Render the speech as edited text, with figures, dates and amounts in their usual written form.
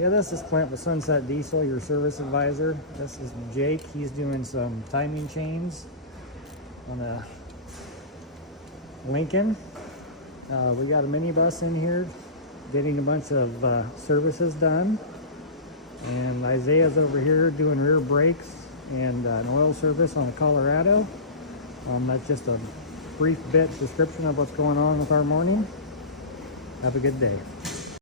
Yeah, this is Clint with Sunset Diesel, your service advisor. This is Jake. He's doing some timing chains on a Lincoln. We got a minibus in here getting a bunch of services done. And Isaiah's over here doing rear brakes and an oil service on a Colorado. That's just a brief bit description of what's going on with our morning. Have a good day.